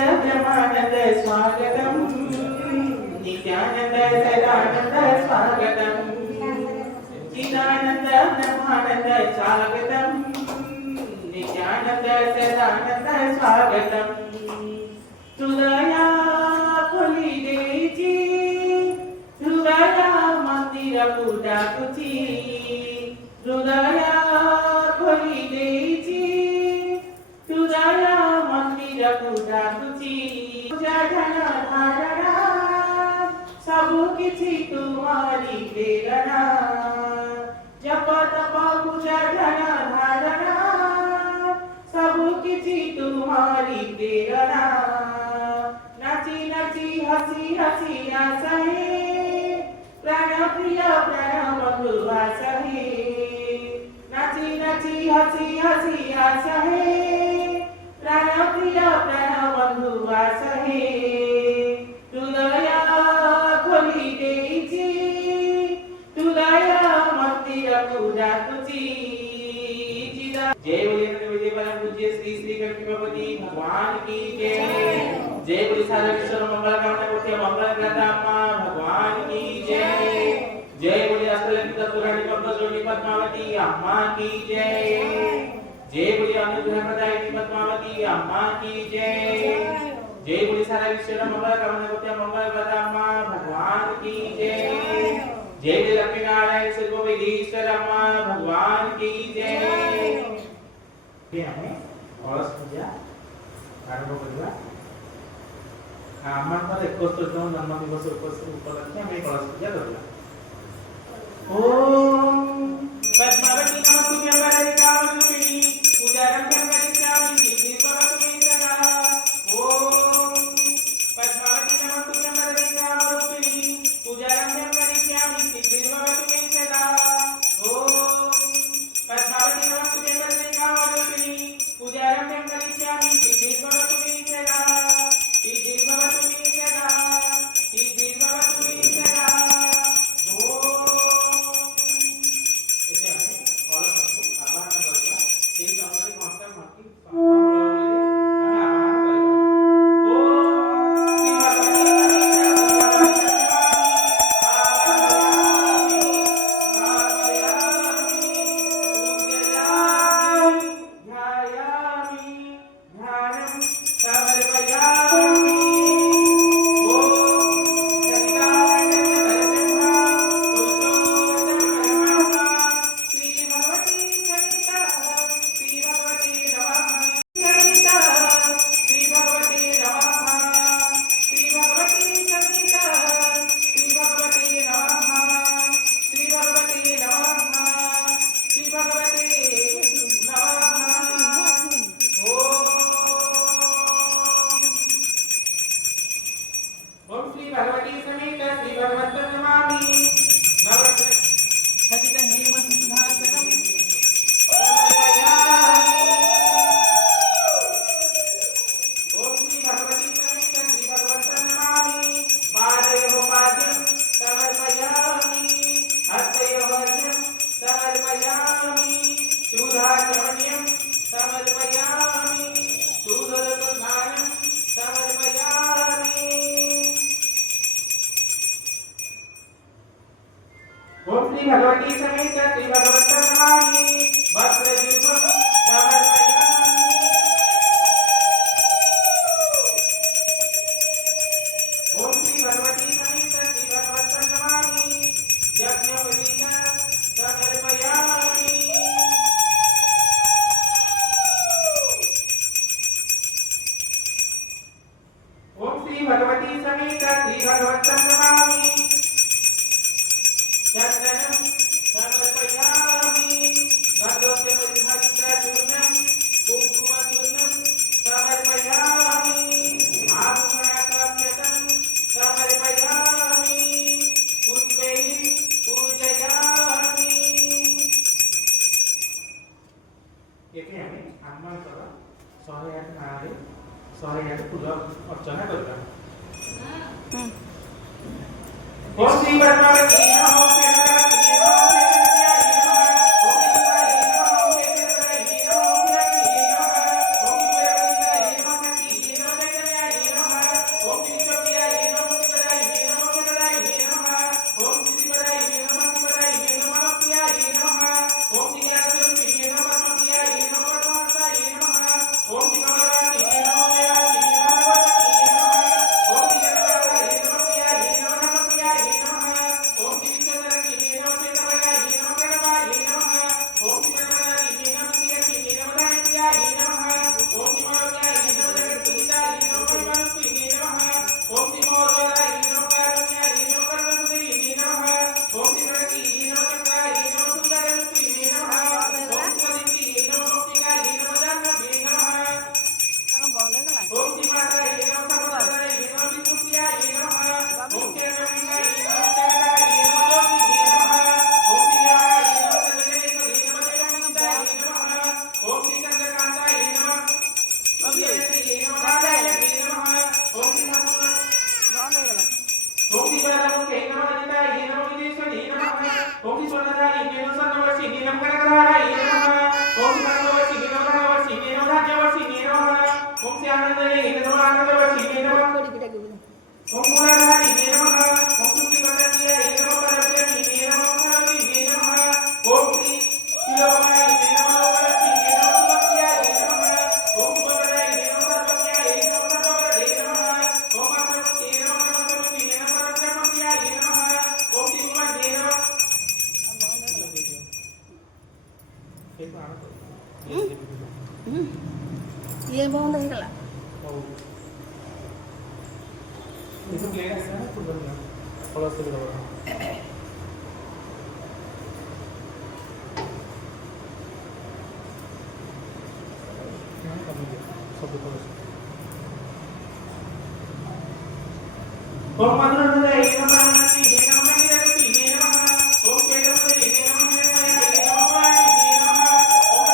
ब्रह्मानंद स्वागतम नित्यानंद सदानंद स्वागतम चिदानंद ब्रह्मानंद स्वागतम नित्यानंद सदानंद स्वागतम हृदया खोली देची हृदया मंदिर पूजाकुची हृदया खोली देची हृदया मंदिर पूजाकुची पूजा धन धारणा सबु किछि तुम्हारी प्रेरणा जप तप पूजा धन धारणा सबु किछि तुम्हारी प्रेरणा नाची नाची हसी हसी आसहे प्राण प्रिय प्राण बंधु आसहे नाची नाची हसी हसी आसहे प्राण प्रिय प्राण बंधु आसहे हृदया खोली देची हृदया मंदिर पूजाकुची जय बोले विजय परम पूज्य श्री श्री गणपति भगवान की जय जय बोले सारा विश्व मंगल कामना करते मंगल करता मां भगवान की जय जय बोले अष्टललित पुराणी पद्मश्री पद्मावती अम्मा की जय जय बोले अनुग्रह प्रदायिनी पद्मावती अम्मा की जय जय बोले सारा विश्व मंगल कामना करते मंगल करता मां भगवान की जय जय जय लक्ष्मी नारायण सर्व विधीश्वर अम्मा भगवान की जय हमें कलश पूजा आरंभ करवा आम 71 जन्म दिवस उपलक्षे हमें कलश पूजा करवा ओम पद्मावती नमस्तुभ्यं वरदे कामरूपिणी पूजारम्भं करिष्यामि सिद्धिर्भवतु मे सदा ओम पद्मावती नमस्तुभ्यं वरदे कामरूपिणी पूजारम्भं करिष्यामि सिद्धिर्भवतु मे सदा ओम पद्मावती नमस्तुभ्यं वरदे कामरूपिणी पूजारम्भं करिष्यामि सिद्धिर्भवतु मे सदा सिद्धिर्भवतु मे सदा सिद्धिर्भवतु मे सदा भगवती समेत श्री भगवत नमामि वस्त्रयुग्मं समर्पयामि ओम श्री भगवती समेत श्री भगवत नमामि यज्ञोपवीतं समर्पयामि ओम श्री भगवती समेत श्री भगवत नमामि चंदनं समर्पयामि नन्दोस्य परिहरितचूर्णं कुङ्कुमचूर्णं समर्पयामि आभूषणकाप्यतं समर्पयामि पुष्पैः पूजयामि एके हमें आह्वान करा 108 नारे 108 फूल अर्चना करता ओम श्री पद्मावती नमो ବନ୍ଦ ହେଇଗଲା। ହଉ ଏଠୁ ପ୍ଲେଟ୍ ଆସିଲା ନା ପୂର୍ବରୁ ନା କଳସ ବି ଦେବ ସବୁ କଳସ ओम मंत्र ये नमः ये नमः ये नमः ओम के नमः ये नमः ये नमः ये नमः ओम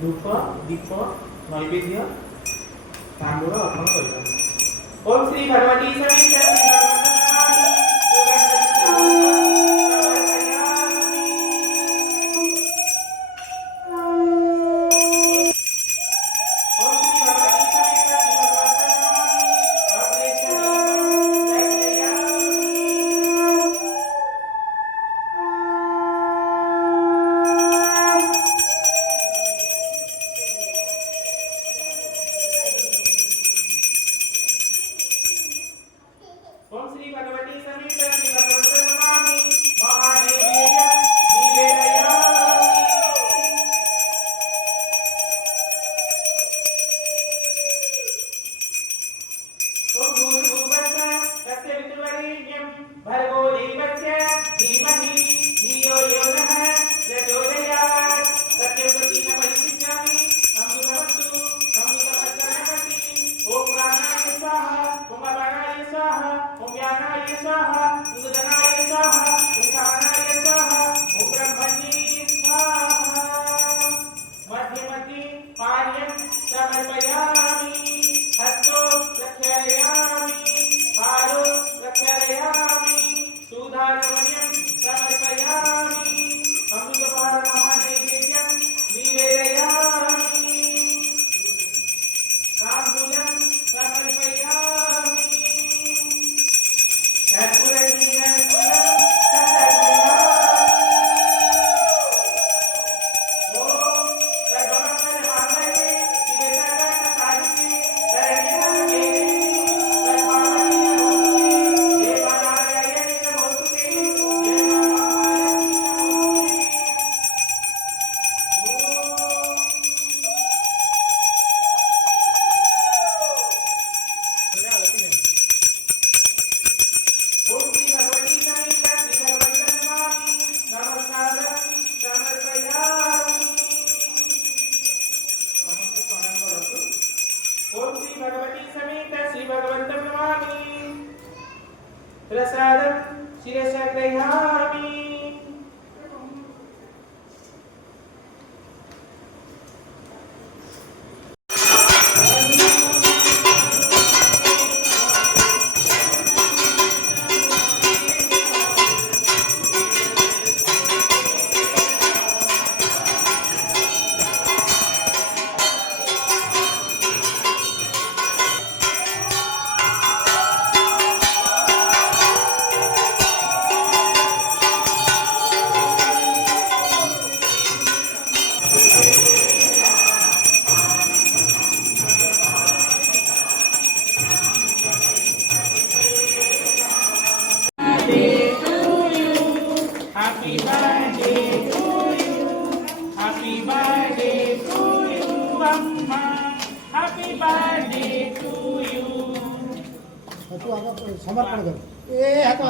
धूप दीप नैवेद्य तांबूल अर्पण कर ओम श्री भगवती समेत प्रसादं शिरसा गृह्णामि तू आगे समर्पण कर ए हाथ